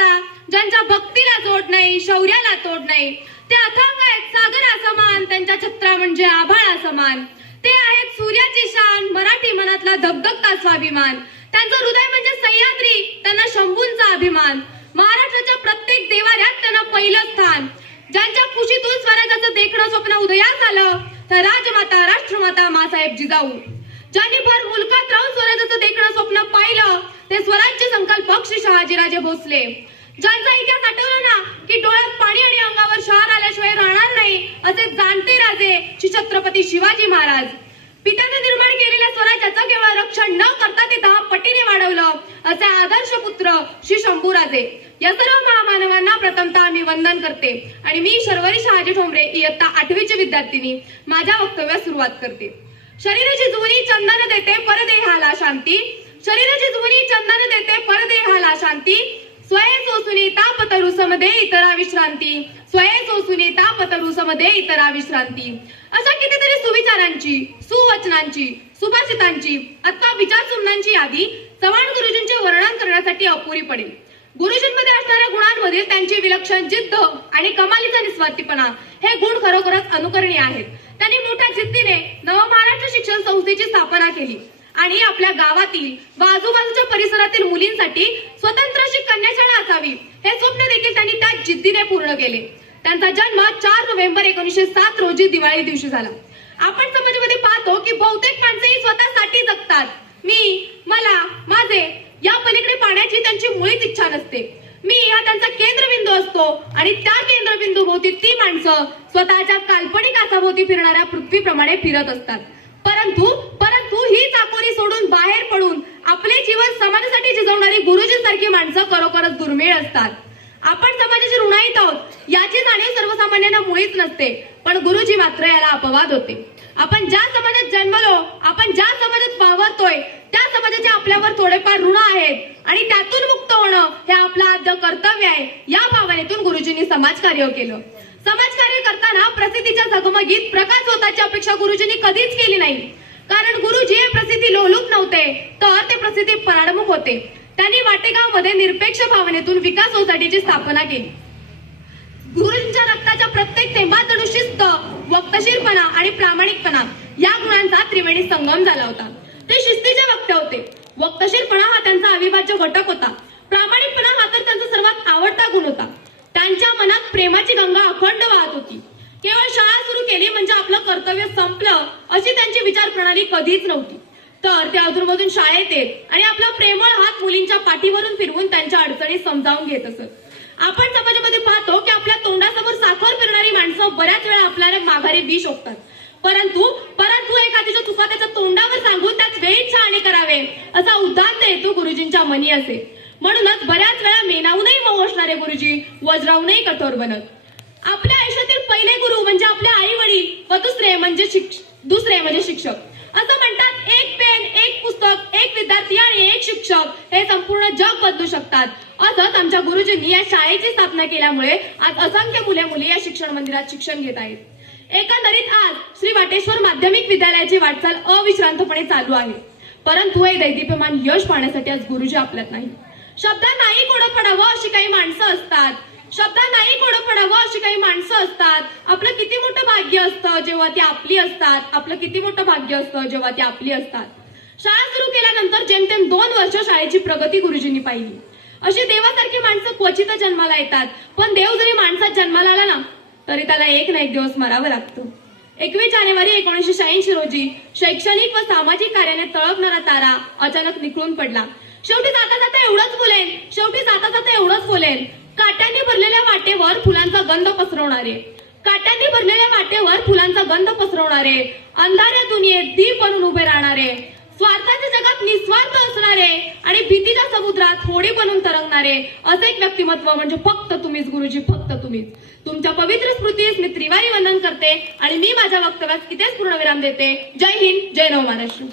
देवाला ज्यांच्या भक्तीला जोड नाही शौर्याला तोड नाही ते अथांग आहेत सागरा समान त्यांच्या छत्रा म्हणजे आभाळा समान. ते आहेत सूर्याची शान मराठी मनातला धगधगता स्वाभिमान. त्यांचं हृदय म्हणजे सह्याद्री त्यांना शंभूंचा अभिमान. महाराष्ट्राच्या प्रत्येक देवाऱ्यात त्यांना पहिलं स्थान. ज्यांच्या कुशीतून स्वराज्याचं देखणं स्वप्न उदयास आलं तर राजमाता राष्ट्रमाता मासाहेब जिजाऊ ज्यांनी भर मुलकात राहून स्वराज्याचं देखणं स्वप्न पाहिलं ते स्वराज्य संकल्पक श्री शहाजीराजे भोसले. ज्यांचा इतिहास आठवला ना की डोळ्यात पाणी आणि अंगावर शहर आल्याशिवाय राहणार नाही असे जाणते राजे श्री छत्रपती शिवाजी महाराज. पित्याने निर्माण केलेल्या स्वराज्याचं केवळ रक्षण न करता ते दहा पटीने वाढवलं असे आदर्श पुत्र श्री शंभूराजे. या सर्व महामानवांना प्रथमतः मी वंदन करते आणि मी शर्वरी शहाजी ठोंबरे इयत्ता आठवीची विद्यार्थिनी. माझ्या वक्तव्यास सुरुवात करते. शरीराची जुनी चंदन देते परदेहाला शांती. शरीराची जुनी चंदन देते परदेहाला शांती. स्वय सोसुनी तापतरु मध्ये इतरा विश्रांती. स्वय सोसुनी तापतरु मध्ये इतरा विश्रांती. अशा कितीतरी सुविचारांची सुवचनांची सुभाषितांची अथवा विचार सुमनांची यादी चव्हाण गुरुजींचे वर्णन करण्यासाठी अपुरी पडेल. गुरुजींमध्ये असणाऱ्या गुणांमधील त्यांची विलक्षण जिद्द आणि कमालीचा निस्वार्थीपणा हे गुण खरोखरच अनुकरणीय आहेत. त्यांनी मोठ्या जिद्दीने नवमहाराष्ट्र शिक्षण संस्थेची स्थापना केली. आणि आपल्या गावातील व आजूबाजूच्या परिसरातील मुलींसाठी स्वतंत्र अशी कन्याशाळा असावी. हे स्वप्न देखील त्यांनी त्या जिद्दीने पूर्ण केले. त्यांचा जन्म चार नोव्हेंबर एकोणीसशे सात रोजी दिवाळी दिवशी झाला. आपण समाजामध्ये पाहतो की बहुतेक माणसे ही स्वतःसाठी जगतात. मी मला माझे या पलीकडे पाण्याची त्यांची मुळीच इच्छा नसते. मी हा त्यांचा केंद्रबिंदू असतो आणि त्या केंद्रबिंदू भोवती ती माणसं स्वतःच्या काल्पनिक आसाभोवती फिरणाऱ्या पृथ्वीप्रमाणे फिरत असतात. परंतु परंतु ही चाकोरी सोडून बाहेर पडून आपले जीवन समाजासाठी झिजवणारी गुरुजींसारखी माणसं खरोखरच दुर्मिळ असतात. आपण समाजाचे ऋणाईत आहोत याची जाणीव सर्वसामान्यांना मुळीच नसते पण गुरुजी मात्र याला अपवाद होते. आपण ज्या समाजात जन्मलो आपण ज्या समाजात वावरतोय त्या समाजाचे आपल्यावर थोडेफार ऋण आहेत आणि त्यातून मुक्त होणं हे आपलं आद्य कर्तव्य आहे या भावनेतून गुरुजींनी समाजकार्य केलं. समाजकार्य करताना प्रसिद्धीच्या झगमगीत प्रकाश स्वतःची अपेक्षा गुरुजींनी कधीच केली नाही. कारण गुरुजी हे प्रसिद्धी लोलूप नव्हते तर ते प्रसिद्धी पराडमुख होते. त्यांनी वाटेगावमध्ये निरपेक्ष भावनेतून विकास सोसायटीची स्थापना केली. गुरुजींच्या रक्ताच्या प्रत्येक थेंबात जणू शिस्त वक्तशीरपणा आणि प्रामाणिकपणा या गुणांचा त्रिवेणी संगम झाला होता. ते शिस्तीचे वक्ते होते. वक्तशीरपणा हा त्यांचा अविभाज्य घटक होता प्रामाणिकपणा हा तर त्यांचा सर्वात आवडता गुण होता त्यांच्या मनात प्रेमाची गंगा अखंड वाहत होती केवळ शाळा सुरू केली म्हणजे आपलं कर्तव्य संपलं अशी त्यांची विचार प्रणाली कधीच नव्हती. तर ते अधूनमधून शाळेत येत आणि आपला प्रेमळ हात मुलींच्या पाठीवरून फिरवून त्यांच्या अडचणी समजावून घेत असत. आपण समाजामध्ये पाहतो की आपल्या तोंडासमोर साखर फिरणारी माणसं बऱ्याच वेळा आपल्याला माघारी विष ओकतात परंतु परंतु एखाद्याच्या चुका त्याच्या तोंडावर सांगून त्याच वेळीच शहाणे करावे असा उदात्त हेतू गुरुजींच्या मनी असे. म्हणूनच बऱ्याच वेळा मेनाहूनही मऊ असणारे गुरुजी वज्राहूनही कठोर बनत. आपल्या आयुष्यातील पहिले गुरु म्हणजे आपले आई वडील व दुसरे म्हणजे दुसरे म्हणजे शिक्षक. असं म्हणतात एक पेन एक पुस्तक एक विद्यार्थी आणि एक शिक्षक हे संपूर्ण जग बदलू शकतात. असंच आमच्या गुरुजींनी या शाळेची स्थापना केल्यामुळे आज असंख्य मुले मुली या शिक्षण मंदिरात शिक्षण घेत आहेत. एकंदरीत आज श्री वाटेश्वर माध्यमिक विद्यालयाची वाटचाल अविश्रांतपणे चालू आहे. परंतु हे दैदीप्यमान यश पाहण्यासाठी आज गुरुजी आपल्यात नाही शब्दात नाही कोडं पडावं अशी काही माणसं असतात. शब्दात नाही कोडं पडावं अशी काही माणसं असतात. आपलं किती मोठं भाग्य असतं जेव्हा ती आपली असतात. आपलं किती मोठं भाग्य असतं जेव्हा ती आपली असतात. शाळा सुरू केल्यानंतर जेमतेम दोन वर्ष शाळेची प्रगती गुरुजींनी पाहिली. अशी देवासारखी माणसं क्वचित जन्माला येतात. पण देव जरी माणसात जन्माला आला ना तरी त्याला एक ना एक दिवस मरावं लागतं. एकवीस जानेवारी एकोणीशे शहाऐंशी रोजी शैक्षणिक व सामाजिक कार्याने तळपणारा तारा अचानक निखळून पडला. शेवटी जाता जाता एवढंच बोलेन शेवटी जाता जाता एवढंच बोलेन वाटेवर फुलांचा गंध पसरवणारे. काट्यांनी भरलेल्या वाटेवर फुलांचा गंध पसरवणारे. अंधाऱ्या दुनियेत दीप बनून उभे राहणारे. स्वार्थाच्या जगात निस्वार्थ असणारे आणि भीतीच्या समुद्रात होडी बनून तरंगणारे. असे एक व्यक्तिमत्व म्हणजे फक्त तुम्हीच गुरुजी फक्त तुम्हीच. तुमच्या पवित्र स्मृतीस मी त्रिवारी वंदन करते आणि मी माझ्या वक्तव्यास इथेच पूर्णविराम देते. जय हिंद जय नव महाराष्ट्र.